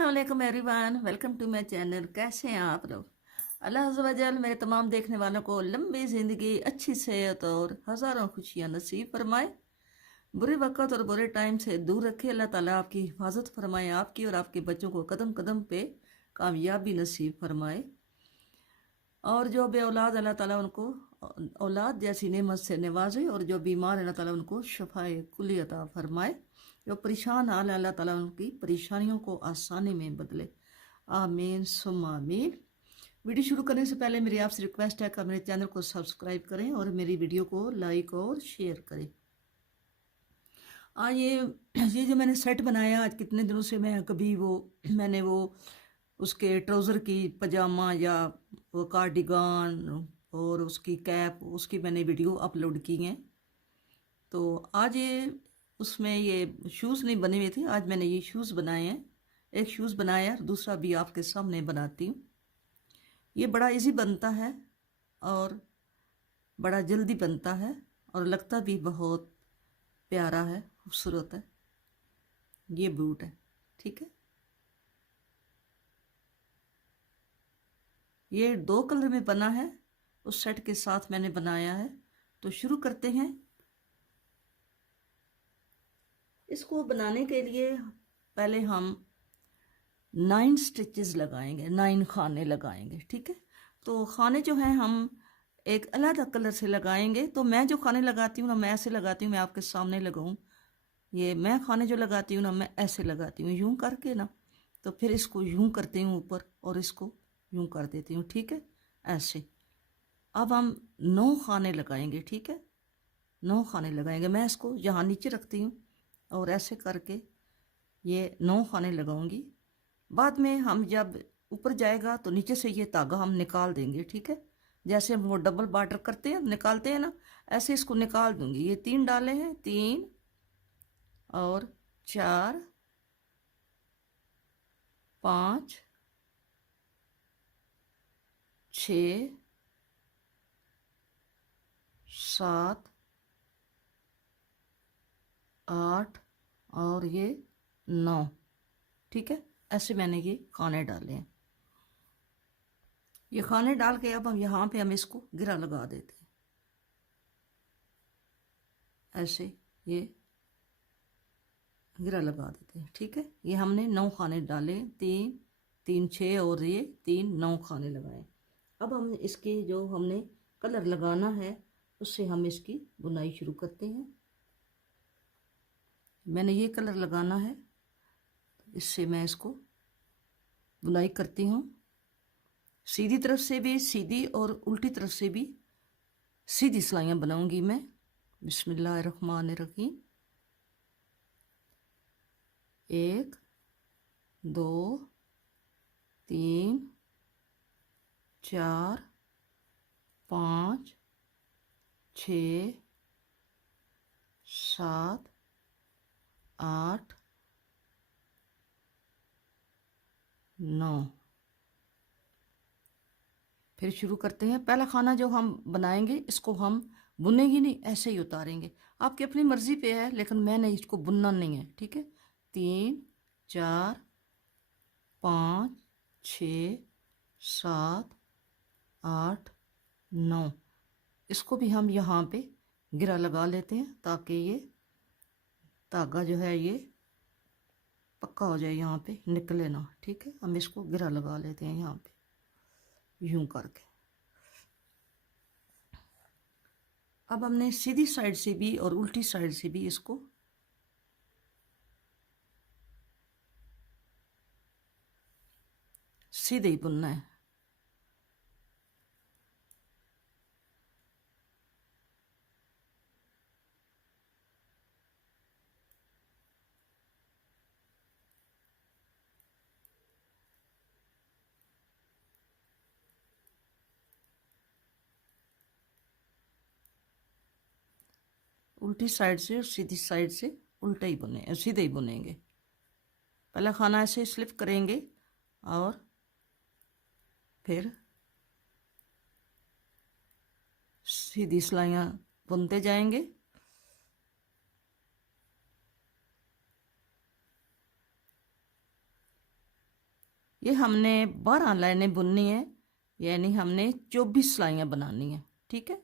अस्सलाम वालेकुम everyone, welcome to my channel. कैसे हैं आप लोग? अल्लाह अज़्ज़ व जल मेरे तमाम देखने वालों को लंबी ज़िंदगी, अच्छी सेहत और हज़ारों खुशियाँ नसीब फरमाए। बुरे वक़्त और बुरे टाइम से दूर रखे। अल्लाह ताला आपकी हिफाजत फरमाए, आपकी और आपके बच्चों को कदम कदम पे कामयाबी नसीब फरमाए। और जो बे औलाद अल्लाह ताला उनको औलाद जैसी नेमत से नवाजे, और जो बीमार अल्लाह ताला उनको शफाए कुली अता फरमाए। जो परेशान हाल है अल्लाह ताला उनकी परेशानियों को आसानी में बदले। आमीन सुम्मा आमीन। वीडियो शुरू करने से पहले मेरी आपसे रिक्वेस्ट है कि मेरे चैनल को सब्सक्राइब करें और मेरी वीडियो को लाइक और शेयर करें। आज ये जो मैंने सेट बनाया, आज कितने दिनों से मैं कभी मैंने उसके ट्राउज़र की पजामा या वो कार्डिगान और उसकी कैप, उसकी मैंने वीडियो अपलोड की हैं। तो आज उसमें ये शूज़ नहीं बने हुए थे, आज मैंने ये शूज़ बनाए हैं। एक शूज़ बनाया, दूसरा भी आपके सामने बनाती हूँ। ये बड़ा इजी बनता है और बड़ा जल्दी बनता है और लगता भी बहुत प्यारा है, खूबसूरत है। ये बूट है, ठीक है। ये 2 कलर में बना है, उस सेट के साथ मैंने बनाया है। तो शुरू करते हैं। इसको बनाने के लिए पहले हम 9 स्टिचेस लगाएंगे, 9 खाने लगाएंगे, ठीक है। तो खाने जो हैं हम एक अलग कलर से लगाएंगे। तो मैं जो खाने लगाती हूँ ना, मैं ऐसे लगाती हूँ, मैं आपके सामने लगाऊँ। ये मैं खाने जो लगाती हूँ ना, मैं ऐसे लगाती हूँ, यूं करके ना। तो फिर इसको यूं करती हूँ ऊपर और इसको यूं कर देती हूँ, ठीक है, ऐसे। अब हम 9 खाने लगाएंगे, ठीक है, 9 खाने लगाएंगे। मैं इसको यहाँ नीचे रखती हूँ और ऐसे करके ये 9 खाने लगाऊंगी। बाद में हम जब ऊपर जाएगा तो नीचे से ये धागा हम निकाल देंगे, ठीक है। जैसे हम वो डबल बार्डर करते हैं, निकालते हैं ना, ऐसे इसको निकाल दूंगी। ये 3 डाले हैं, 3 और 4, 5, 6, 7, 8 और ये 9, ठीक है। ऐसे मैंने ये खाने डाले हैं। ये खाने डाल के अब हम यहाँ पे हम इसको गिरा लगा देते हैं, ऐसे ये गिरा लगा देते हैं, ठीक है। ये हमने 9 खाने डाले, 3 3 6 और ये 3 9 खाने लगाए। अब हम इसके जो हमने कलर लगाना है उससे हम इसकी बुनाई शुरू करते हैं। मैंने ये कलर लगाना है, इससे मैं इसको बुनाई करती हूँ। सीधी तरफ से भी सीधी और उल्टी तरफ से भी सीधी सिलाइयाँ बनाऊंगी मैं। बिस्मिल्लाहिर्रहमानिर्रहीम। 1 2 3 4 5 6 7 8 9। फिर शुरू करते हैं। पहला खाना जो हम बनाएंगे इसको हम बुनेंगे नहीं, ऐसे ही उतारेंगे। आपकी अपनी मर्जी पे है, लेकिन मैंने इसको बुनना नहीं है, ठीक है। 3 4 5 6 7 8 9। इसको भी हम यहाँ पे गिरा लगा लेते हैं ताकि ये धागा जो है ये पक्का हो जाए, यहाँ पे निकले ना, ठीक है। हम इसको गिरा लगा लेते हैं यहाँ पे यूं करके। अब हमने सीधी साइड से भी और उल्टी साइड से भी इसको सीधे ही बुनना है। उल्टी साइड से और सीधी साइड से उल्टा ही बुने, सीधे ही बुनेंगे। पहला खाना ऐसे स्लिप करेंगे और फिर सीधी सिलाइयाँ बुनते जाएंगे। ये हमने 12 लाइनें बुननी है, यानी हमने 24 सिलाइयाँ बनानी है। ठीक है,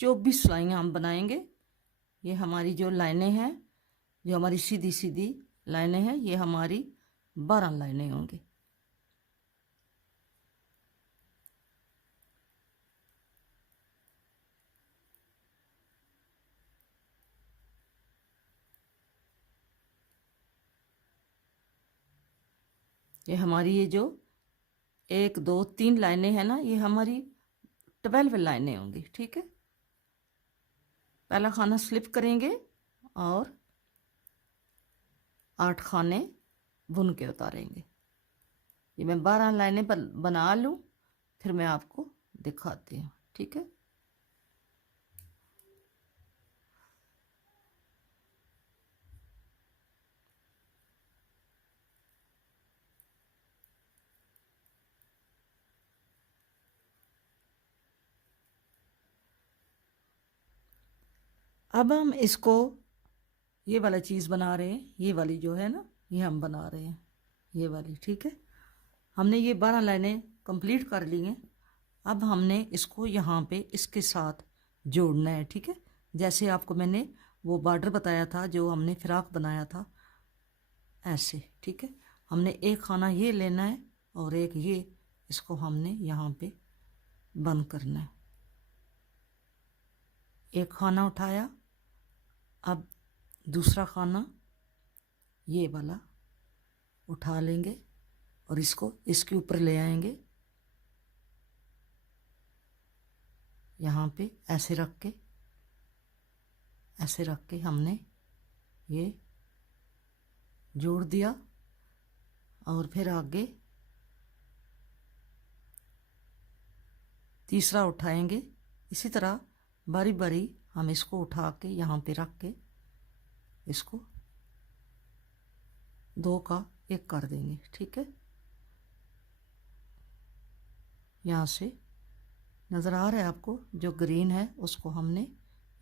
24 सिलाइयाँ हम बनाएंगे। ये हमारी जो लाइनें हैं, जो हमारी सीधी सीधी लाइनें हैं, ये हमारी 12 लाइनें होंगी। ये हमारी ये जो 1 2 3 लाइनें हैं ना, ये हमारी 12 लाइनें होंगी। ठीक है, पहला खाना स्लिप करेंगे और 8 खाने बुन के उतारेंगे। ये मैं 12 लाइनें बना लूँ, फिर मैं आपको दिखाती हूँ। ठीक है, अब हम इसको ये वाला चीज़ बना रहे हैं। ये वाली जो है ना, ये हम बना रहे हैं, ये वाली। ठीक है, हमने ये 12 लाइनें कंप्लीट कर ली हैं। अब हमने इसको यहाँ पे इसके साथ जोड़ना है। ठीक है, जैसे आपको मैंने वो बॉर्डर बताया था जो हमने फ्रॉक बनाया था, ऐसे। ठीक है, हमने एक खाना ये लेना है और एक ये, इसको हमने यहाँ पे बंद करना है। एक खाना उठाया, अब दूसरा खाना ये वाला उठा लेंगे और इसको इसके ऊपर ले आएंगे, यहाँ पे ऐसे रख के हमने ये जोड़ दिया। और फिर आगे तीसरा उठाएंगे। इसी तरह बारी बारी हम इसको उठा के यहाँ पे रख के इसको 2 का 1 कर देंगे। ठीक है, यहाँ से नज़र आ रहा है आपको, जो ग्रीन है उसको हमने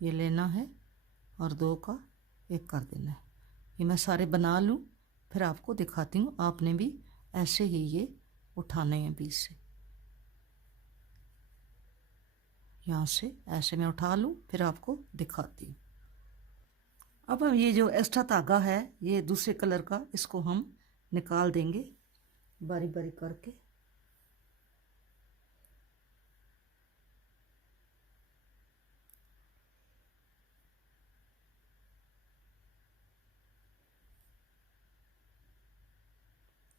ये लेना है और 2 का 1 कर देना है। ये मैं सारे बना लूँ, फिर आपको दिखाती हूँ। आपने भी ऐसे ही ये उठाने हैं बीच से, यहाँ से ऐसे मैं उठा लूँ, फिर आपको दिखाती हूँ। अब हम ये जो एक्स्ट्रा धागा है ये दूसरे कलर का, इसको हम निकाल देंगे बारी बारी करके।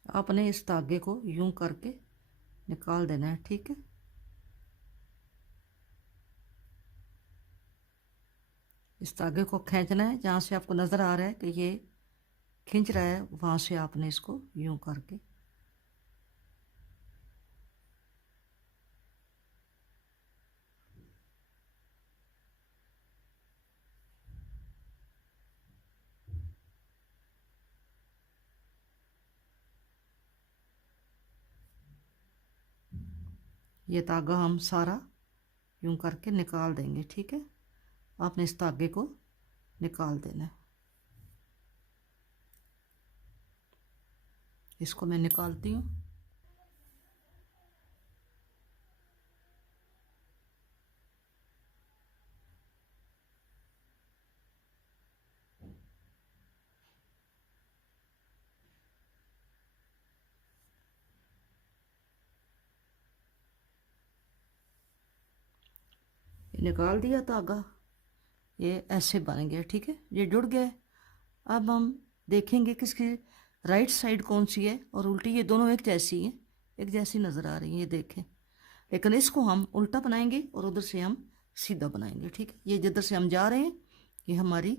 आपने इस धागे को यूं करके निकाल देना है। ठीक है, इस धागे को खींचना है, जहाँ से आपको नज़र आ रहा है कि ये खींच रहा है, वहाँ से आपने इसको यूं करके ये धागा हम सारा यूं करके निकाल देंगे। ठीक है, आपने इस धागे को निकाल देना है। इसको मैं निकालती हूँ। निकाल दिया धागा, ये ऐसे बन गया। ठीक है, ये जुड़ गया। अब हम देखेंगे कि इसकी राइट साइड कौन सी है और उल्टी, ये दोनों एक जैसी हैं, एक जैसी नज़र आ रही है, ये देखें। लेकिन इसको हम उल्टा बनाएंगे और उधर से हम सीधा बनाएंगे। ठीक है, ये जिधर से हम जा रहे हैं, ये हमारी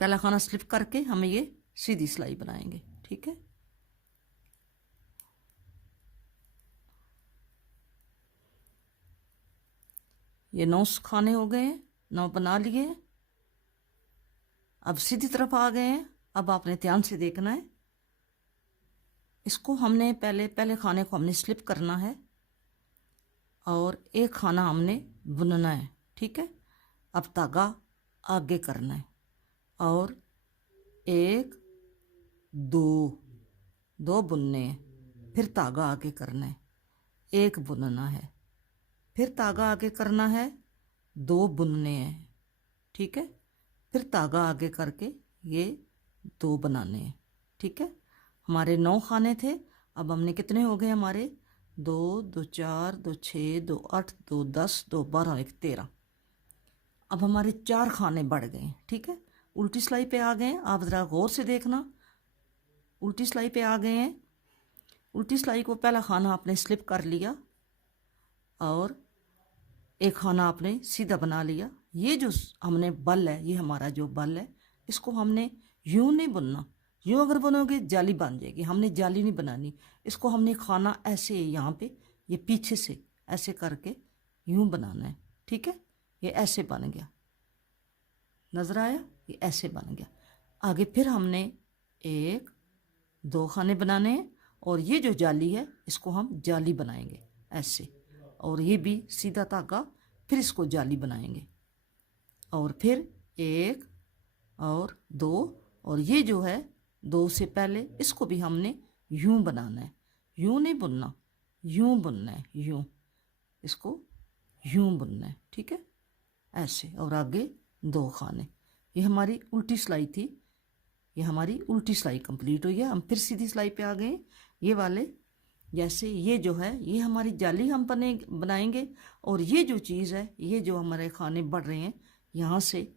पहला खाना स्लिप करके हमें ये सीधी सिलाई बनाएंगे। ठीक है, ये 9 खाने हो गए हैं, 9 बना लिए। अब सीधी तरफ आ गए हैं। अब आपने ध्यान से देखना है, इसको हमने पहले खाने को हमने स्लिप करना है और एक खाना हमने बुनना है। ठीक है, अब धागा आगे करना है और 1 2 2 बुनने हैं, फिर धागा आगे करना है, 1 बुनना है, फिर धागा आगे करना है, 2 बुनने हैं, ठीक है। फिर धागा आगे करके ये 2 बनाने हैं, ठीक है। हमारे 9 खाने थे, अब हमने कितने हो गए हमारे 2 2 4 2 6 2 8 2 10 2 12 1 13। अब हमारे 4 खाने बढ़ गए, ठीक है। उल्टी सिलाई पे आ गए, आप ज़रा गौर से देखना, उल्टी सिलाई पे आ गए हैं। उल्टी सिलाई को पहला खाना आपने स्लिप कर लिया और एक खाना आपने सीधा बना लिया। ये जो हमने बल है, ये हमारा जो बल है, इसको हमने यूं नहीं बुनना, यूं अगर बुनोगे जाली बन जाएगी, हमने जाली नहीं बनानी। इसको हमने खाना ऐसे यहाँ पे ये पीछे से ऐसे करके यूं बनाना है, ठीक है। ये ऐसे बन गया, नजर आया, ये ऐसे बन गया। आगे फिर हमने 1 2 खाने बनाने हैं और ये जो जाली है इसको हम जाली बनाएंगे ऐसे, और ये भी सीधा धागा, फिर इसको जाली बनाएंगे और फिर 1 और 2, और ये जो है 2 से पहले इसको भी हमने यूं बनाना है, यूं नहीं बुनना, यूं बुनना है, यूं, इसको यूं बुनना है, ठीक है, ऐसे। और आगे 2 खाने। ये हमारी उल्टी सिलाई थी, ये हमारी उल्टी सिलाई कंप्लीट हुई है। हम फिर सीधी सिलाई पे आ गए। ये वाले जैसे ये जो है ये हमारी जाली हम बनाएंगे, और ये जो चीज़ है, ये जो हमारे खाने बढ़ रहे हैं यहाँ से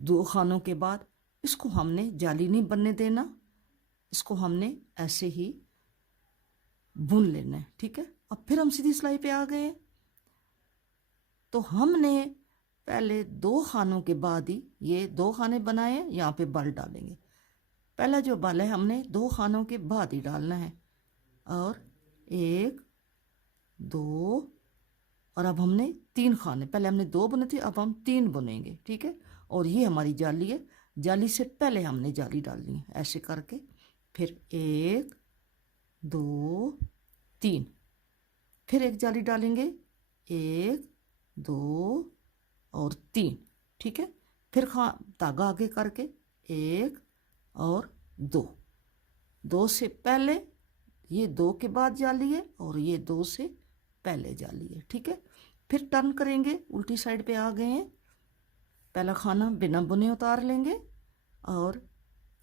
2 खानों के बाद, इसको हमने जाली नहीं बनने देना, इसको हमने ऐसे ही बुन लेना है, ठीक है। अब फिर हम सीधी सिलाई पे आ गए, तो हमने पहले 2 खानों के बाद ही ये 2 खाने बनाए, यहाँ पे बल डालेंगे। पहला जो बल है हमने 2 खानों के बाद ही डालना है, और 1 2, और अब हमने 3 खाने, पहले हमने 2 बुने थे, अब हम 3 बुनेंगे, ठीक है। और ये हमारी जाली है, जाली से पहले हमने जाली डालनी है ऐसे करके, फिर 1 2 3, फिर एक जाली डालेंगे, 1 2 और 3, ठीक है। फिर धागा आगे करके 1 और 2, 2 से पहले, ये 2 के बाद जाली है, और ये 2 से पहले जाली है, ठीक है। फिर टर्न करेंगे, उल्टी साइड पे आ गए हैं। पहला खाना बिना बुने उतार लेंगे और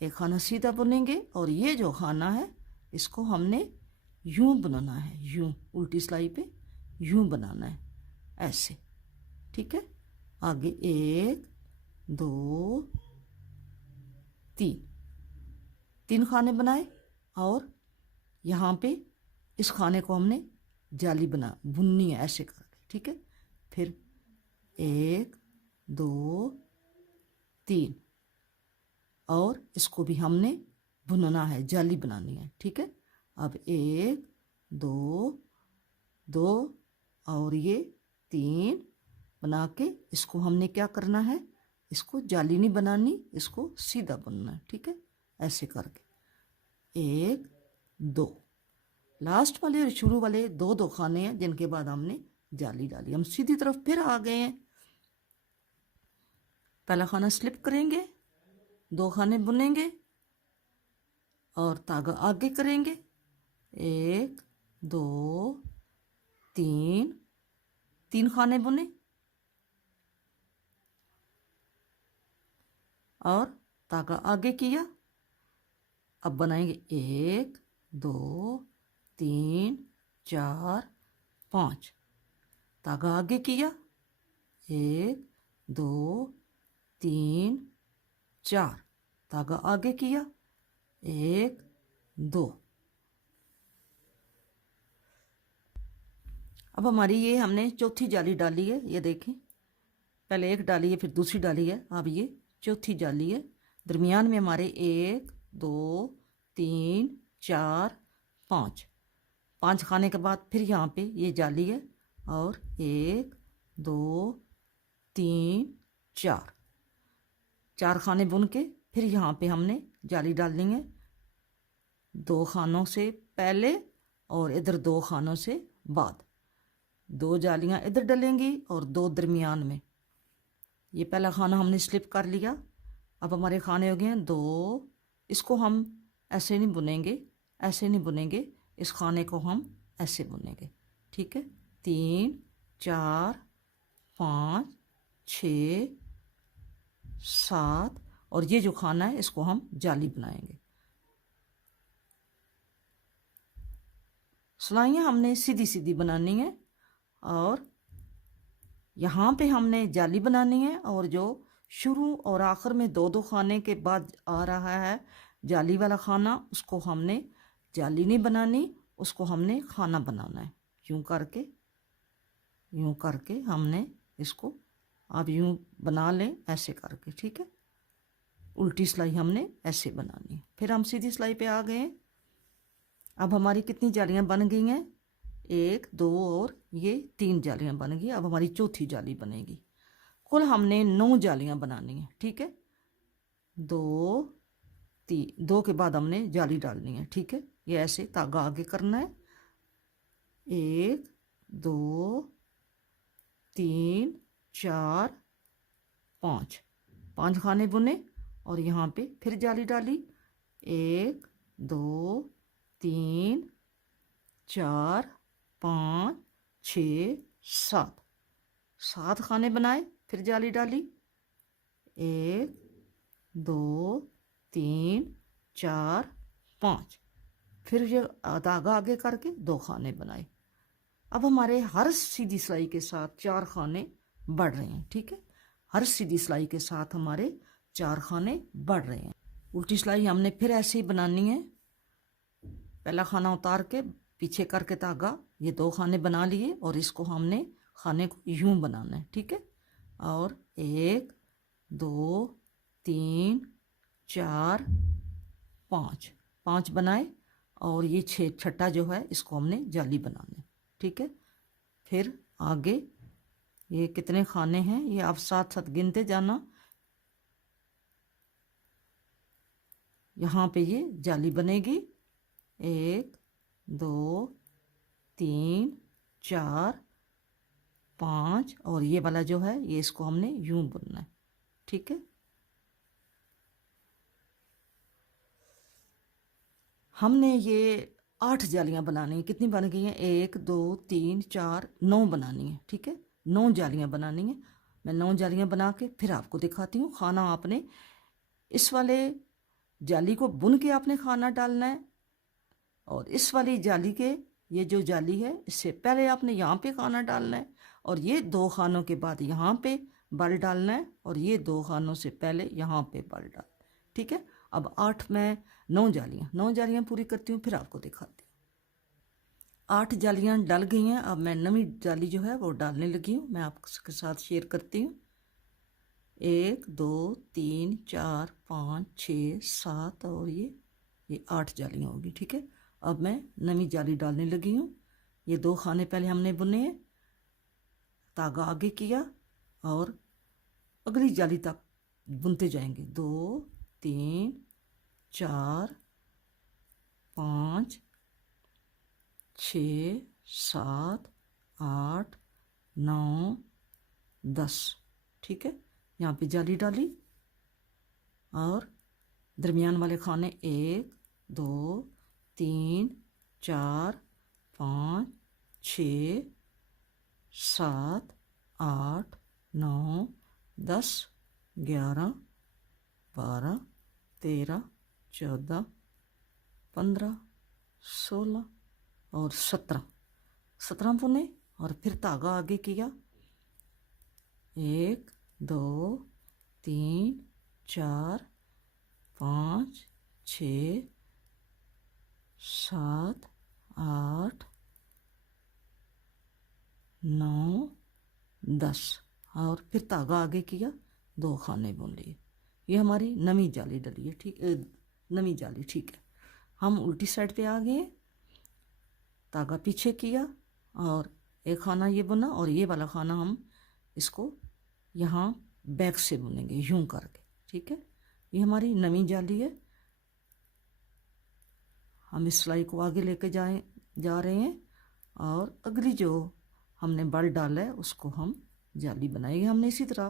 एक खाना सीधा बुनेंगे, और ये जो खाना है इसको हमने यूं बनाना है, यूं उल्टी सिलाई पे यूं बनाना है ऐसे, ठीक है। आगे 1 2 3 खाने बनाए, और यहाँ पे इस खाने को हमने जाली बुननी है ऐसे करके, ठीक है। फिर 1 2 3, और इसको भी हमने बुनना है, जाली बनानी है, ठीक है। अब 1 2 2 और ये 3 बना के इसको हमने क्या करना है, इसको जाली नहीं बनानी, इसको सीधा बुनना है, ठीक है, ऐसे करके 1 2। लास्ट वाले और शुरू वाले 2 खाने हैं जिनके बाद हमने जाली डाली। हम सीधी तरफ फिर आ गए हैं, पहला खाना स्लिप करेंगे, 2 खाने बुनेंगे और धागा आगे करेंगे, 1 2 3 खाने बुने और धागा आगे किया। अब बनाएंगे 1 2 3 4 5, धागा आगे किया, 1 2 3 4, धागा आगे किया, 1 2। अब हमारी ये हमने चौथी जाली डाली है, ये देखें, पहले एक डाली है फिर दूसरी डाली है, अब ये चौथी जाली है। दरमियान में हमारे 1 2 3 4 5 खाने के बाद फिर यहाँ पे ये जाली है, और 1 2 3 4 खाने बुन के फिर यहाँ पे हमने जाली डालनी है, 2 खानों से पहले और इधर 2 खानों से बाद, 2 जालियाँ इधर डलेंगी और 2 दरमियान में। ये पहला खाना हमने स्लिप कर लिया। अब हमारे खाने हो गए हैं 2, इसको हम ऐसे नहीं बुनेंगे, ऐसे नहीं बुनेंगे, इस खाने को हम ऐसे बुनेंगे, ठीक है। 3 4 5 6 7 और ये जो खाना है इसको हम जाली बनाएंगे। सिलाइयाँ हमने सीधी सीधी बनानी है और यहाँ पे हमने जाली बनानी है, और जो शुरू और आखिर में दो दो खाने के बाद आ रहा है जाली वाला खाना, उसको हमने जाली नहीं बनानी, उसको हमने खाना बनाना है। यूँ करके हमने इसको अब यूँ बना लें, ऐसे करके, ठीक है। उल्टी सिलाई हमने ऐसे बनानी है। फिर हम सीधी सिलाई पे आ गए। अब हमारी कितनी जालियाँ बन गई हैं? 1 2 और ये 3 जालियाँ बन गई। अब हमारी चौथी जाली बनेगी। कुल हमने 9 जालियाँ बनानी है, ठीक है। 2 3 2 के बाद हमने जाली डालनी है, ठीक है। ये ऐसे धागा आगे करना है। 1 2 3 4 5 खाने बुने और यहाँ पे फिर जाली डाली। 1 2 3 4 5 6 7 खाने बनाए, फिर जाली डाली। 1 2 3 4 5 फिर ये धागा आगे करके 2 खाने बनाए। अब हमारे हर सीधी सिलाई के साथ 4 खाने बढ़ रहे हैं, ठीक है। हर सीधी सिलाई के साथ हमारे 4 खाने बढ़ रहे हैं। उल्टी सिलाई हमने फिर ऐसे ही बनानी है। पहला खाना उतार के पीछे करके धागा, ये 2 खाने बना लिए और इसको हमने खाने को यूं बनाना है, ठीक है। और 1 2 3 4 5 बनाए और ये छठा जो है इसको हमने जाली बनाना है, ठीक है। फिर आगे ये कितने खाने हैं ये आप साथ साथ गिनते जाना। यहाँ पे ये जाली बनेगी। 1 2 3 4 5 और ये वाला जो है ये इसको हमने यूं बुनना है, ठीक है। हमने ये 8 जालियां बनानी है। कितनी बन गई हैं? 1 2 3 4 9 बनानी है, ठीक है। 9 जालियां बनानी है। मैं 9 जालियां बना के फिर आपको दिखाती हूँ। खाना आपने इस वाले जाली को बुन के आपने खाना डालना है और इस वाली जाली के ये जो जाली है इससे पहले आपने यहाँ पे खाना डालना है और ये 2 खानों के बाद यहाँ पे बल डालना है और ये 2 खानों से पहले यहाँ पे बल डालना है, ठीक है। अब 9 जालियाँ पूरी करती हूँ फिर आपको दिखाती हूँ। 8 जालियाँ डल गई हैं। अब मैं नवी जाली जो है वो डालने लगी हूँ। मैं आपके साथ शेयर करती हूँ। 1 2 3 4 5 6 7 और ये 8 जालियाँ होगी, ठीक है। अब मैं नवी जाली डालने लगी हूँ। ये 2 खाने पहले हमने बुने हैं, धागा आगे किया और अगली जाली तक बुनते जाएंगे। 2 3 4 5 6 7 8 9 10, ठीक है। यहाँ पे जाली डाली और दरमियान वाले खाने 1 2 3 4 5 6 7 8 9 10 11 12 13 14 15 16 और 17 बुने और फिर धागा आगे किया। 1 2 3 4 5 6 7 8 9 10 और फिर धागा आगे किया, 2 खाने बुन लिए। ये हमारी नवी जाली डली है, ठीक, नवी जाली, ठीक है। हम उल्टी साइड पे आ गए, धागा पीछे किया और एक खाना ये बुना और ये वाला खाना हम इसको यहाँ बैक से बुनेंगे यूं करके, ठीक है। ये हमारी नवी जाली है। हम इस सिलाई को आगे लेके जा रहे हैं और अगली जो हमने बल डाला है उसको हम जाली बनाएंगे। हमने इसी तरह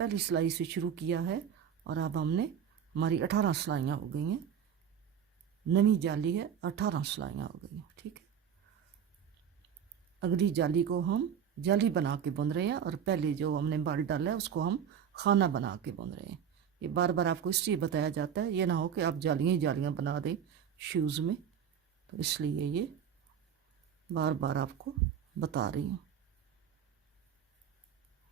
पहली सिलाई से शुरू किया है और अब हमारी 18 सिलाइयाँ हो गई हैं। नवी जाली है 18 सिलाइयाँ हो गई, ठीक है। अगली जाली को हम जाली बना के बुन रहे हैं और पहले जो हमने बाल डाला है उसको हम खाना बना के बुन रहे हैं। ये बार बार आपको इसलिए बताया जाता है, ये ना हो कि आप जालियाँ ही जालियाँ बना दें शूज़ में, तो इसलिए ये बार बार आपको बता रही हूँ।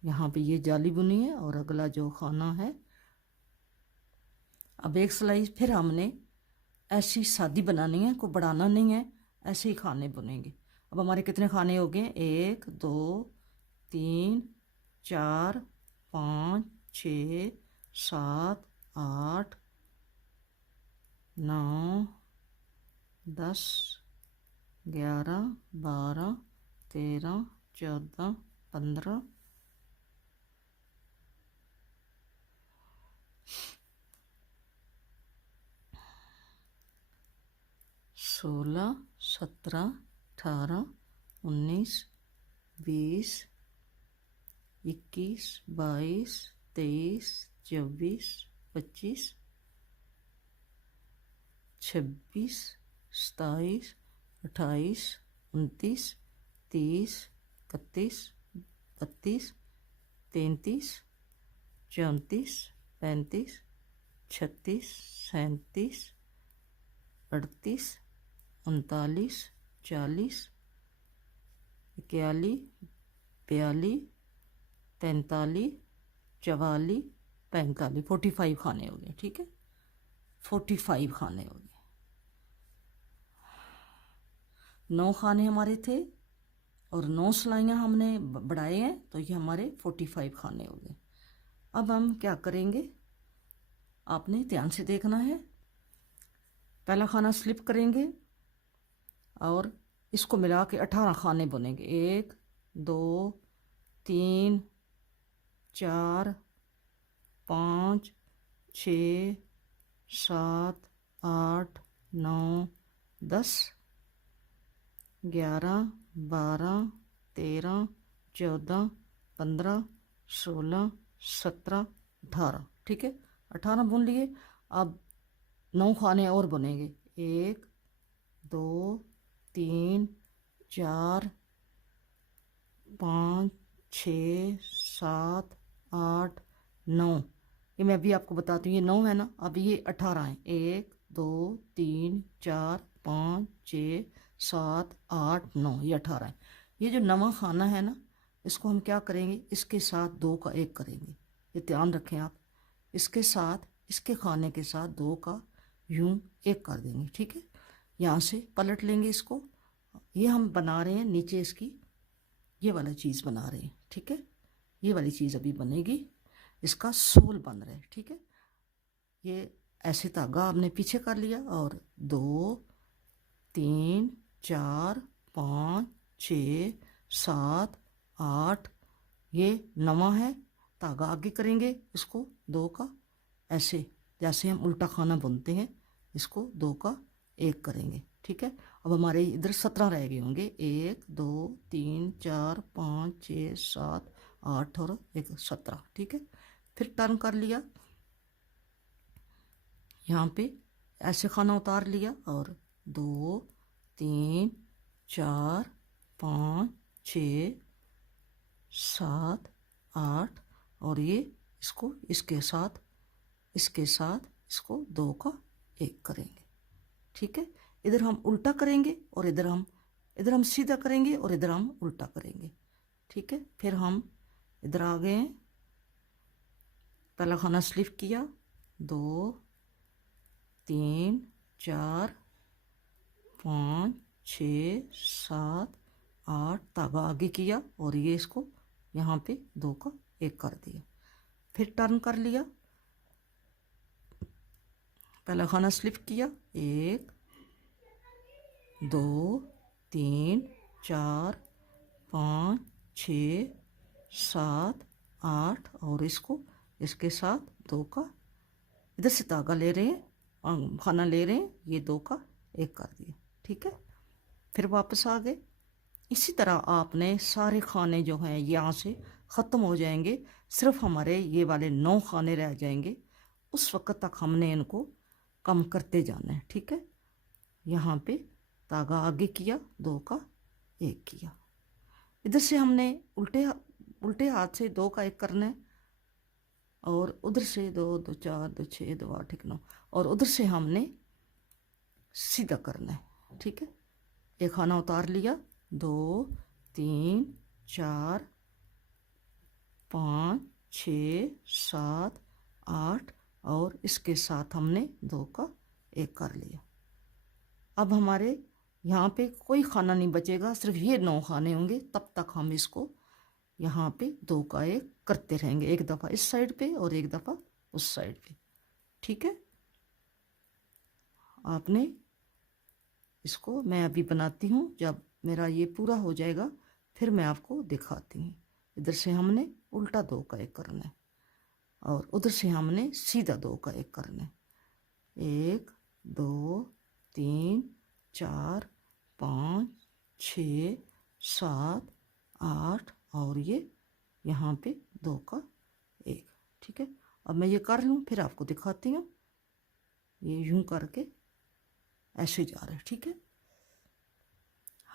यहाँ पे ये जाली बुनी है और अगला जो खाना है, अब एक सिलाई फिर हमने ऐसी सादी बनानी है, को बढ़ाना नहीं है, ऐसे ही खाने बुनेंगे। अब हमारे कितने खाने हो गए? 1 2 3 4 5 6 7 8 9 10 11 12 13 14 15 16 17 18 19 20 21 22 23 24 25 26 27 28 29 30 31 32 33 34 35 36 37 38 39 40 41 42 43 44 45 45 खाने हो गए, ठीक है। 45 खाने हो गए। 9 खाने हमारे थे और 9 सिलाइयाँ हमने बढ़ाए हैं, तो ये हमारे 45 खाने हो गए। अब हम क्या करेंगे, आपने ध्यान से देखना है। पहला खाना स्लिप करेंगे और इसको मिला के 18 खाने बुनेंगे। 1 2 3 4 5 6 7 8 9 10 11 12 13 14 15 16 17 18, ठीक है। 18 बुन लिए। अब 9 खाने और बुनेंगे। 1 2 3 4 5 6 7 8 9, ये मैं अभी आपको बताती हूँ, ये 9 है ना, अब ये 18 है। 1 2 3 4 5 6 7 8 9, ये 18 है। ये जो नवा खाना है ना, इसको हम क्या करेंगे, इसके साथ 2 का 1 करेंगे। ये ध्यान रखें आप, इसके साथ, इसके खाने के साथ 2 का यूं 1 कर देंगे, ठीक है। यहाँ से पलट लेंगे इसको। ये हम बना रहे हैं नीचे इसकी ये वाला चीज़ बना रहे हैं, ठीक है। ये वाली चीज़ अभी बनेगी, इसका सोल बन रहा है, ठीक है। ये ऐसे धागा हमने पीछे कर लिया और 2 3 4 5 6 7 8, ये नवा है, धागा आगे करेंगे इसको 2 का, ऐसे जैसे हम उल्टा खाना बुनते हैं, इसको 2 का 1 करेंगे, ठीक है। अब हमारे इधर 17 रह गए होंगे। 1 2 3 4 5 6 7 8 और 1 17, ठीक है। फिर टर्न कर लिया, यहाँ पे ऐसे खाना उतार लिया और 2 3 4 5 6 7 8 और ये इसको इसके साथ इसको 2 का 1 करेंगे, ठीक है। इधर हम उल्टा करेंगे और इधर हम सीधा करेंगे और इधर हम उल्टा करेंगे, ठीक है। फिर हम इधर आ गए, पहला खाना स्लिप किया, 2 3 4 5 6 7 8, धागा आगे किया और ये इसको यहाँ पे 2 का 1 कर दिया। फिर टर्न कर लिया, पहला खाना स्लिप किया, 1 2 3 4 5 6 7 8 और इसको इसके साथ 2 का, इधर से धागा ले रहे हैं, खाना ले रहे हैं, ये 2 का 1 कर दिया, ठीक है। फिर वापस आ गए। इसी तरह आपने सारे खाने जो हैं यहाँ से ख़त्म हो जाएंगे, सिर्फ हमारे ये वाले 9 खाने रह जाएंगे। उस वक्त तक हमने इनको कम करते जाना है, ठीक है। यहाँ पे धागा आगे किया, 2 का 1 किया। इधर से हमने उल्टे हाथ से 2 का 1 करना है, और उधर से 2 2 4 2 6 2 8 1 9, और उधर से हमने सीधा करना है। ठीक है, एक खाना उतार लिया, 2 3 4 5 6 7 8, और इसके साथ हमने 2 का 1 कर लिया। अब हमारे यहाँ पे कोई खाना नहीं बचेगा, सिर्फ ये 9 खाने होंगे। तब तक हम इसको यहाँ पे 2 का 1 करते रहेंगे, एक दफ़ा इस साइड पे और एक दफ़ा उस साइड पे। ठीक है, आपने इसको, मैं अभी बनाती हूँ, जब मेरा ये पूरा हो जाएगा फिर मैं आपको दिखाती हूँ। इधर से हमने उल्टा 2 का 1 करना है, और उधर से हमने सीधा 2 का 1 करना है। 1 2 3 4 5 6 7 8, और ये यहाँ पे 2 का 1। ठीक है, अब मैं ये कर लूँ फिर आपको दिखाती हूँ। ये यूं करके ऐसे जा रहे हैं। ठीक है,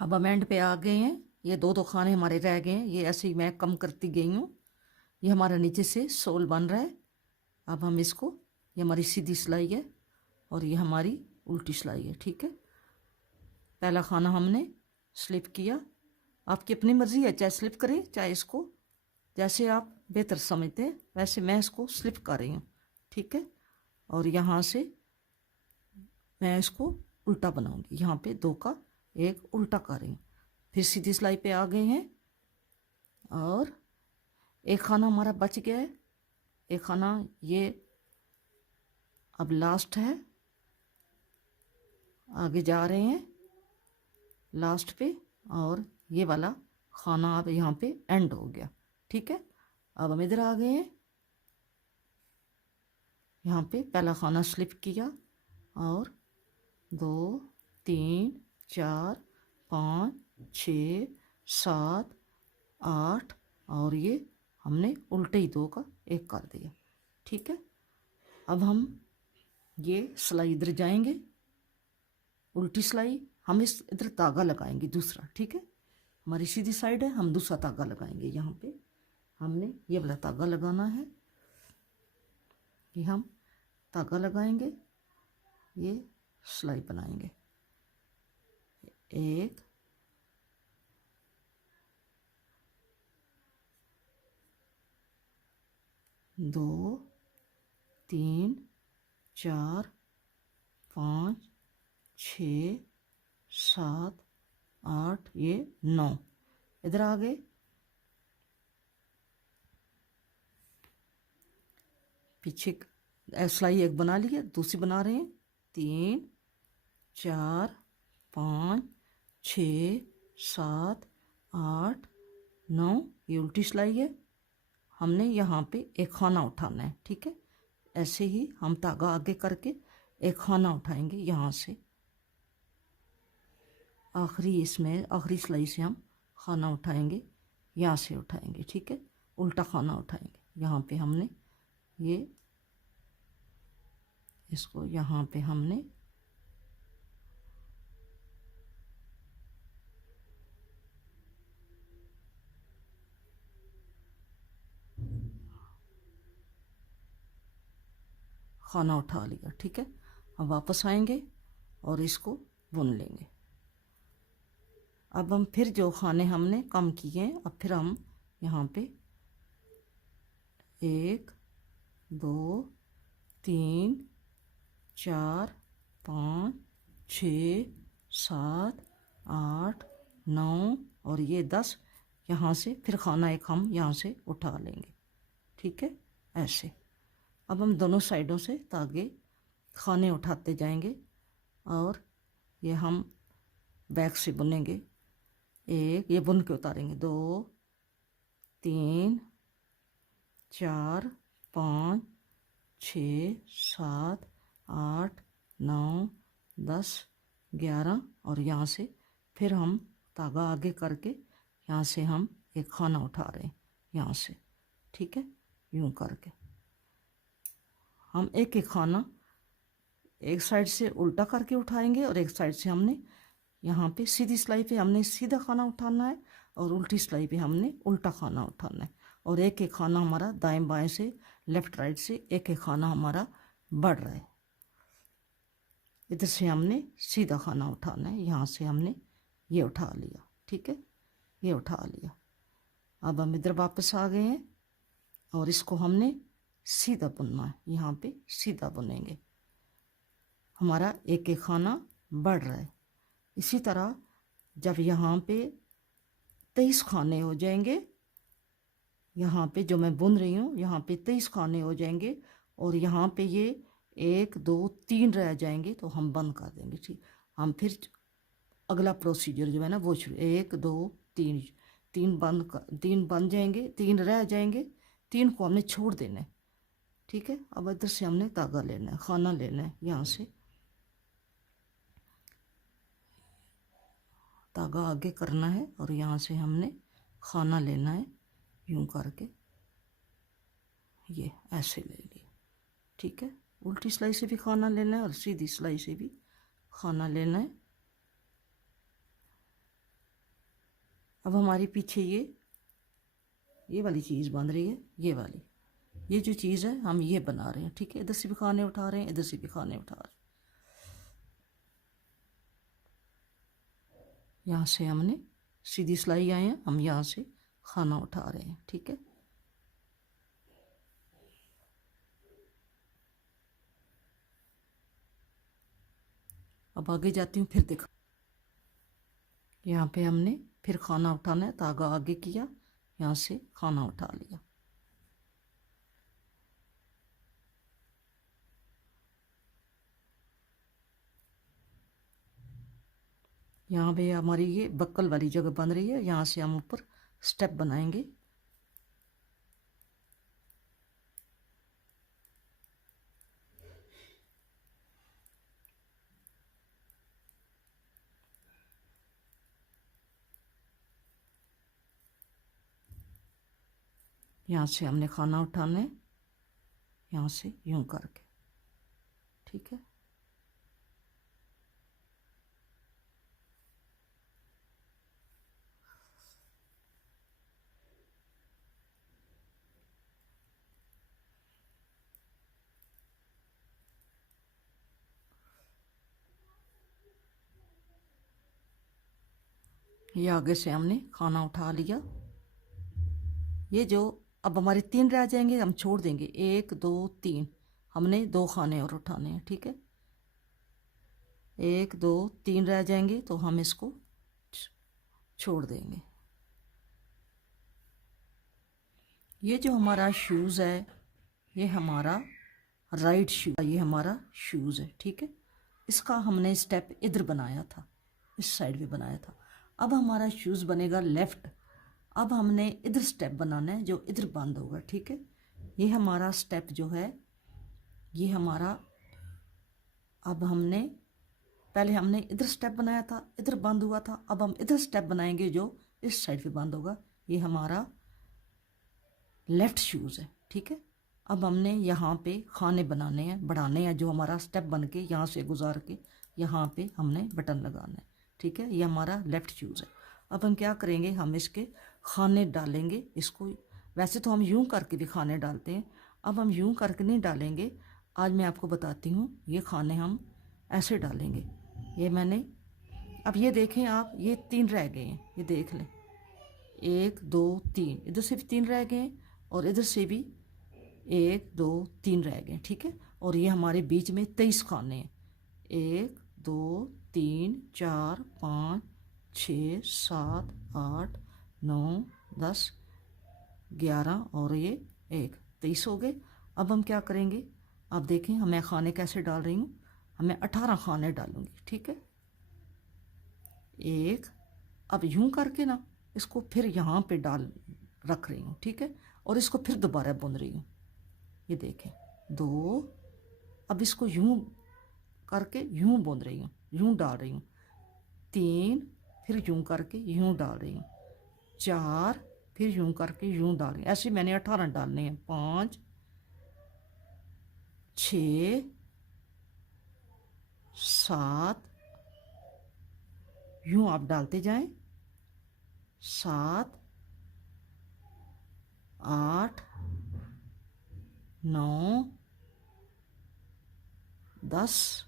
अब हम एंड पे आ गए हैं। ये 2 खाने हमारे रह गए हैं, ये ऐसे ही मैं कम करती गई हूँ। ये हमारा नीचे से सोल बन रहा है। अब हम इसको, ये हमारी सीधी सिलाई है और ये हमारी उल्टी सिलाई है। ठीक है, पहला खाना हमने स्लिप किया, आपकी अपनी मर्ज़ी है, चाहे स्लिप करें चाहे इसको जैसे आप बेहतर समझते हैं, वैसे मैं इसको स्लिप कर रही हूँ। ठीक है, और यहाँ से मैं इसको उल्टा बनाऊंगी, यहाँ पे 2 का 1 उल्टा कर रही हूँ। फिर सीधी सिलाई पे आ गए हैं, और एक खाना हमारा बच गया है। एक खाना ये अब लास्ट है, आगे जा रहे हैं लास्ट पे, और ये वाला खाना अब यहाँ पे एंड हो गया। ठीक है, अब हम इधर आ गए हैं, यहाँ पे पहला खाना स्लिप किया, और 2 3 4 5 6 7 8, और ये हमने उल्टे ही 2 का 1 कर दिया। ठीक है, अब हम ये सिलाई इधर जाएंगे, उल्टी सिलाई हम इस इधर धागा लगाएंगे दूसरा। ठीक है, हमारी सीधी साइड है, हम दूसरा धागा लगाएंगे। यहाँ पे हमने ये वाला धागा लगाना है, ये हम धागा लगाएंगे, ये सिलाई बनाएंगे। 1 2 3 4 5 6 7 8, ये 9, इधर आ गए। पीछे सिलाई एक बना ली है, दूसरी बना रहे हैं। 3 4 5 6 7 8 9, ये उल्टी सिलाई है। हमने यहाँ पे एक खाना उठाना है। ठीक है, ऐसे ही हम धागा आगे करके एक खाना उठाएंगे, यहाँ से आखिरी, इसमें आखिरी सिलाई से हम खाना उठाएंगे, यहाँ से उठाएंगे। ठीक है, उल्टा खाना उठाएंगे। यहाँ पे हमने ये, इसको यहाँ पे हमने खाना उठा लिया। ठीक है, अब वापस आएंगे और इसको बुन लेंगे। अब हम फिर जो खाने हमने कम किए हैं, अब फिर हम यहाँ पे 1 2 3 4 5 6 7 8 9, और ये 10, यहाँ से फिर खाना एक हम यहाँ से उठा लेंगे। ठीक है, ऐसे। अब हम दोनों साइडों से धागे खाने उठाते जाएंगे, और ये हम बैक से बुनेंगे। 1, ये बुन के उतारेंगे, 2 3 4 5 6 7 8 9 10 11, और यहाँ से फिर हम धागा आगे करके यहाँ से हम एक खाना उठा रहे हैं, यहाँ से। ठीक है, यूं करके हम एक एक खाना एक साइड से उल्टा करके उठाएंगे और एक साइड से हमने यहाँ पे सीधी सिलाई पे हमने सीधा खाना उठाना है और उल्टी सिलाई पे हमने उल्टा खाना उठाना है। और एक एक खाना हमारा दाएं बाएं से लेफ्ट राइट से एक एक खाना हमारा बढ़ रहा है। इधर से हमने सीधा खाना उठाना है, यहाँ से हमने ये उठा लिया, ठीक है, ये उठा लिया। अब हम इधर वापस आ गए हैं और इसको हमने सीधा बुनना है, यहाँ पे सीधा बुनेंगे। हमारा एक एक खाना बढ़ रहा है। इसी तरह जब यहाँ पे 23 खाने हो जाएंगे, यहाँ पे जो मैं बुन रही हूँ यहाँ पे 23 खाने हो जाएंगे और यहाँ पे ये 1 2 3 रह जाएंगे तो हम बंद कर देंगे। ठीक, हम फिर अगला प्रोसीजर जो है ना वो शुरू, 1 2 3 3 बन जाएंगे, 3 रह जाएंगे, 3 को हमने छोड़ देना है। ठीक है, अब इधर से हमने धागा लेना है, खाना लेना है, यहाँ से धागा आगे करना है और यहाँ से हमने खाना लेना है, यूं करके ये ऐसे ले लिया। ठीक है, उल्टी सिलाई से भी खाना लेना है और सीधी सिलाई से भी खाना लेना है। अब हमारी पीछे ये वाली चीज़ बन रही है, ये वाली, ये जो चीज़ है हम ये बना रहे हैं। ठीक है, इधर से भी खाने उठा रहे हैं, इधर से भी खाने उठा रहे हैं। यहाँ से हमने सीधी सिलाई आए हैं, हम यहाँ से खाना उठा रहे हैं। ठीक है, अब आगे जाती हूँ, फिर दिखा। यहाँ पे हमने फिर खाना उठाना है, धागा आगे किया, यहाँ से खाना उठा लिया। यहाँ पे हमारी ये बक्कल वाली जगह बन रही है, यहाँ से हम ऊपर स्टेप बनाएंगे। यहाँ से हमने खाना उठाना है, यहाँ से यूं करके। ठीक है, ये आगे से हमने खाना उठा लिया। ये जो अब हमारे 3 रह जाएंगे, हम छोड़ देंगे, 1 2 3, हमने 2 खाने और उठाने हैं। ठीक है, 1 2 3 रह जाएंगे तो हम इसको छोड़ देंगे। ये जो हमारा शूज़ है, ये हमारा राइट शूज, ये हमारा शूज़ है। ठीक है, इसका हमने स्टेप इधर बनाया था, इस साइड भी बनाया था। अब हमारा शूज़ बनेगा लेफ़्ट। अब हमने इधर स्टेप बनाना है जो इधर बंद होगा। ठीक है, ये हमारा स्टेप जो है, ये हमारा, अब हमने पहले हमने इधर स्टेप बनाया था, इधर बंद हुआ था, अब हम इधर स्टेप बनाएंगे जो इस साइड पे बंद होगा। ये हमारा लेफ़्ट शूज़ है। ठीक है, अब हमने यहाँ पे खाने बनाने हैं, बढ़ाने हैं, जो हमारा स्टेप बन के यहाँ से गुजार के यहाँ पे हमने बटन लगाना है। ठीक है, ये हमारा लेफ़्ट शूज़ है। अब हम क्या करेंगे, हम इसके खाने डालेंगे। इसको वैसे तो हम यूं करके भी खाने डालते हैं, अब हम यूं करके नहीं डालेंगे। आज मैं आपको बताती हूँ, ये खाने हम ऐसे डालेंगे। ये मैंने, अब ये देखें आप, ये 3 रह गए हैं, ये देख लें, 1 2 3, इधर से भी 3 रह गए हैं और इधर से भी 1 2 3 रह गए। ठीक है, और ये हमारे बीच में 23 खाने हैं, 1 2 3 4 5 6 7 8 9 10 11 और ये 1, 23 हो गए। अब हम क्या करेंगे, आप देखें मैं खाने कैसे डाल रही हूँ, हमें 18 खाने डालूंगी। ठीक है, 1, अब यूं करके ना इसको फिर यहाँ पे डाल रख रही हूँ। ठीक है, और इसको फिर दोबारा बुन रही हूँ। ये देखें 2, अब इसको यूं करके यूं बुन रही हूँ, यूं डाल रही हूँ। 3, फिर यूं करके यूं डाल रही हूँ। 4, फिर यूं करके यूं डाल रही हूँ। ऐसे मैंने 18 डालने हैं। 5 6 7, यूं आप डालते जाएं। 7, 8, 9, 10,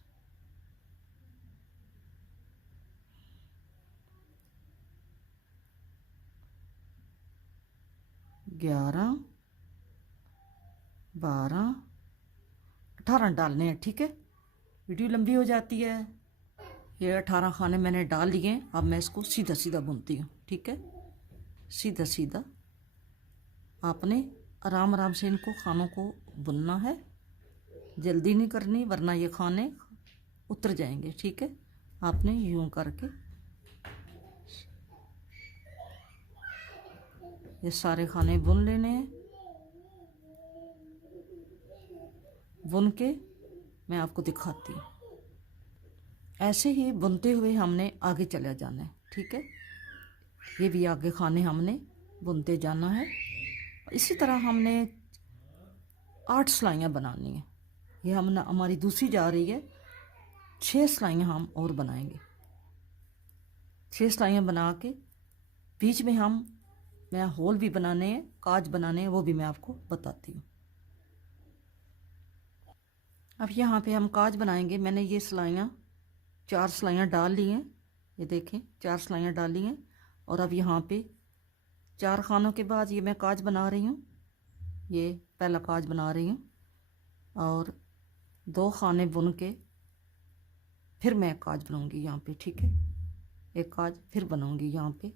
11, 12, 18 डालने हैं। ठीक है, वीडियो लंबी हो जाती है। ये 18 खाने मैंने डाल लिए। अब मैं इसको सीधा सीधा बुनती हूँ। ठीक है, सीधा सीधा आपने आराम आराम से इनको खानों को बुनना है, जल्दी नहीं करनी वरना ये खाने उतर जाएंगे। ठीक है, आपने यूं करके ये सारे खाने बुन लेने हैं। बुन के मैं आपको दिखाती हूँ। ऐसे ही बुनते हुए हमने आगे चला जाना है। ठीक है, ये भी आगे खाने हमने बुनते जाना है। इसी तरह हमने 8 सिलाइयाँ बनानी है। ये हमारी दूसरी जा रही है। 6 सिलाइयाँ हम और बनाएंगे। 6 सिलाइयाँ बना के बीच में मैं होल भी बनाने हैं, काज बनाने हैं, वो भी मैं आपको बताती हूँ। अब यहाँ पे हम काज बनाएंगे। मैंने ये सिलाइयाँ 4 सिलाइयाँ डाल ली हैं। ये देखें, 4 सिलाइयाँ डाली हैं। और अब यहाँ पे 4 खानों के बाद ये मैं काज बना रही हूँ। ये पहला काज बना रही हूँ और 2 खाने बुन के फिर मैं काज बनाऊंगी यहाँ पे। ठीक है, एक काज फिर बनाऊंगी यहाँ पे,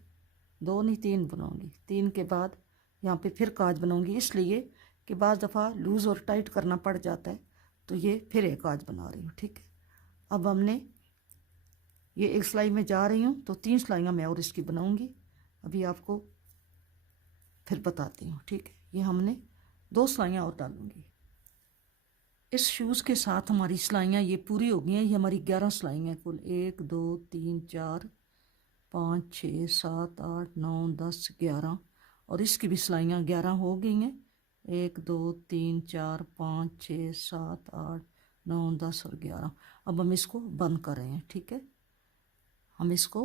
2 नहीं 3 बनाऊंगी। 3 के बाद यहाँ पे फिर काज बनाऊंगी, इसलिए कि बाज़ दफ़ा लूज़ और टाइट करना पड़ जाता है, तो ये फिर एक काज बना रही हूँ। ठीक है, अब हमने ये एक सिलाई में जा रही हूँ तो 3 सिलाइयाँ मैं और इसकी बनाऊंगी। अभी आपको फिर बताती हूँ। ठीक है, ये हमने 2 सिलाइयाँ और डालूंगी। इस शूज़ के साथ हमारी सिलाइयाँ ये पूरी हो गई हैं। ये हमारी 11 सिलाइयाँ हैं कुल। 1 2 3 4 5 6 7 8 9 10 11 और इसकी भी सिलाइयाँ 11 हो गई हैं। 1 2 3 4 5 6 7 8 9 10 और 11। अब हम इसको बंद कर रहे हैं। ठीक है, हम इसको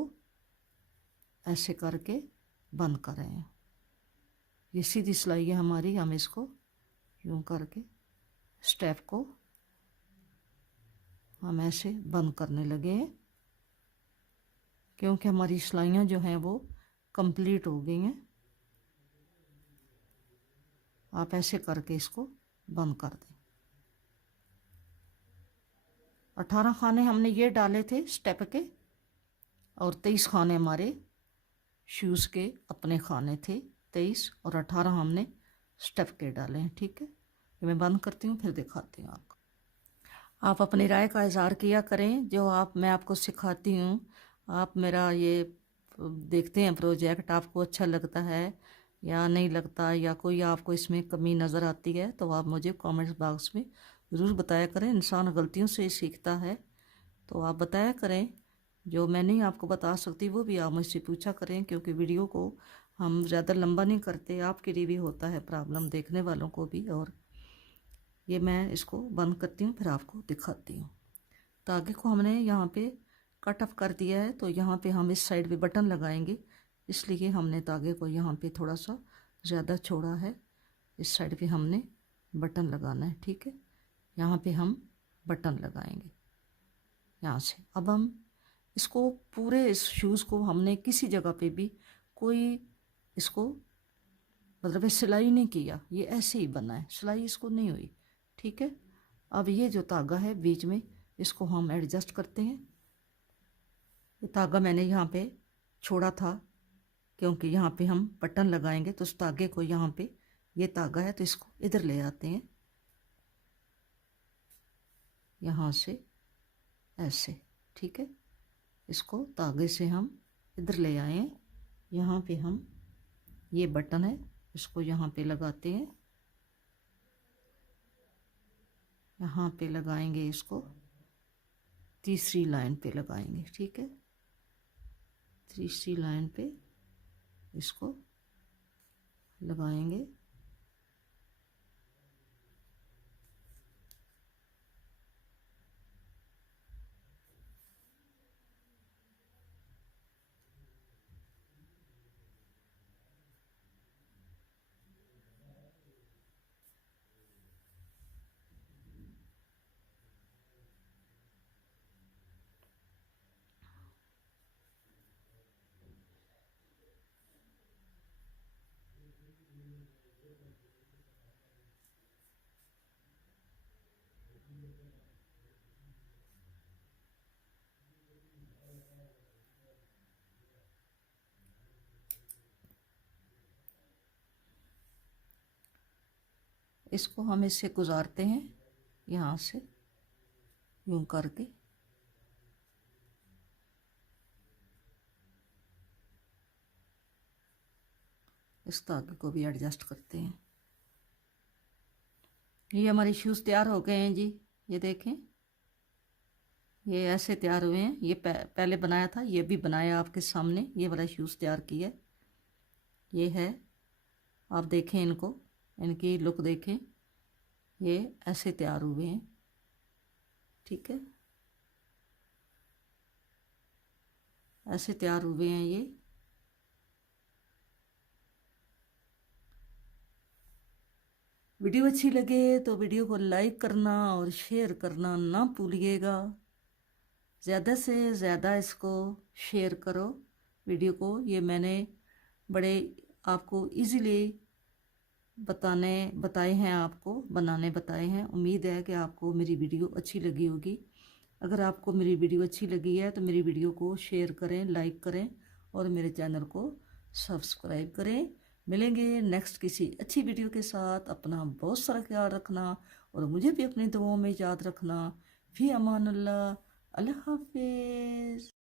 ऐसे करके बंद कर रहे हैं। ये सीधी सिलाई है हमारी। हम इसको यूं करके स्टेप को हम ऐसे बंद करने लगे हैं, क्योंकि हमारी सिलाइयाँ जो हैं वो कंप्लीट हो गई हैं। आप ऐसे करके इसको बंद कर दें। 18 खाने हमने ये डाले थे स्टेप के और 23 खाने हमारे शूज़ के अपने खाने थे। 23 और 18 हमने स्टेप के डाले हैं। ठीक है, ये मैं बंद करती हूँ, फिर दिखाती हूँ आपको। आप अपनी राय का इज़हार किया करें। जो मैं आपको सिखाती हूँ, आप मेरा ये देखते हैं प्रोजेक्ट, आपको अच्छा लगता है या नहीं लगता, या कोई आपको इसमें कमी नज़र आती है तो आप मुझे कमेंट्स बॉक्स में ज़रूर बताया करें। इंसान गलतियों से सीखता है, तो आप बताया करें। जो मैं नहीं आपको बता सकती वो भी आप मुझसे पूछा करें, क्योंकि वीडियो को हम ज़्यादा लंबा नहीं करते। आपके लिए भी होता है प्रॉब्लम, देखने वालों को भी। और ये मैं इसको बंद करती हूँ, फिर आपको दिखाती हूँ। धागे को हमने यहाँ पे कट ऑफ कर दिया है, तो यहाँ पे हम इस साइड पे बटन लगाएंगे, इसलिए हमने धागे को यहाँ पे थोड़ा सा ज़्यादा छोड़ा है। इस साइड पे हमने बटन लगाना है। ठीक है, यहाँ पे हम बटन लगाएंगे यहाँ से। अब हम इसको पूरे इस शूज़ को हमने किसी जगह पे भी कोई इसको मतलब सिलाई नहीं किया, ये ऐसे ही बना है, सिलाई इसको नहीं हुई। ठीक है, अब ये जो धागा है बीच में, इसको हम एडजस्ट करते हैं। ये धागा मैंने यहाँ पे छोड़ा था, क्योंकि यहाँ पे हम बटन लगाएंगे, तो उस धागे को यहाँ पे ये धागा है तो इसको इधर ले आते हैं, यहाँ से ऐसे। ठीक है, इसको धागे से हम इधर ले आए हैं। यहाँ पे हम ये बटन है, इसको यहाँ पे लगाते हैं, यहाँ पे लगाएंगे, इसको तीसरी लाइन पे लगाएंगे। ठीक है, तीसरी लाइन पे इसको लगाएंगे। इसको हम इससे गुजारते हैं, यहाँ से यूं करके। इस धागे को भी एडजस्ट करते हैं। ये हमारे शूज़ तैयार हो गए हैं जी। ये देखें, ये ऐसे तैयार हुए हैं। ये पहले बनाया था, ये भी बनाया आपके सामने। ये वाला शूज़ तैयार किया, ये है। आप देखें इनको, इनकी लुक देखें। ये ऐसे तैयार हुए हैं, ठीक है, ऐसे तैयार हुए हैं ये। वीडियो अच्छी लगे तो वीडियो को लाइक करना और शेयर करना ना भूलिएगा। ज़्यादा से ज़्यादा इसको शेयर करो वीडियो को। ये मैंने बड़े आपको इजीली बताए हैं, आपको बनाने बताए हैं। उम्मीद है कि आपको मेरी वीडियो अच्छी लगी होगी। अगर आपको मेरी वीडियो अच्छी लगी है तो मेरी वीडियो को शेयर करें, लाइक करें और मेरे चैनल को सब्सक्राइब करें। मिलेंगे नेक्स्ट किसी अच्छी वीडियो के साथ। अपना बहुत सारा ख्याल रखना और मुझे भी अपनी दुआओं में याद रखना। फी अमान अल्लाह। अल्लाह हाफिज़।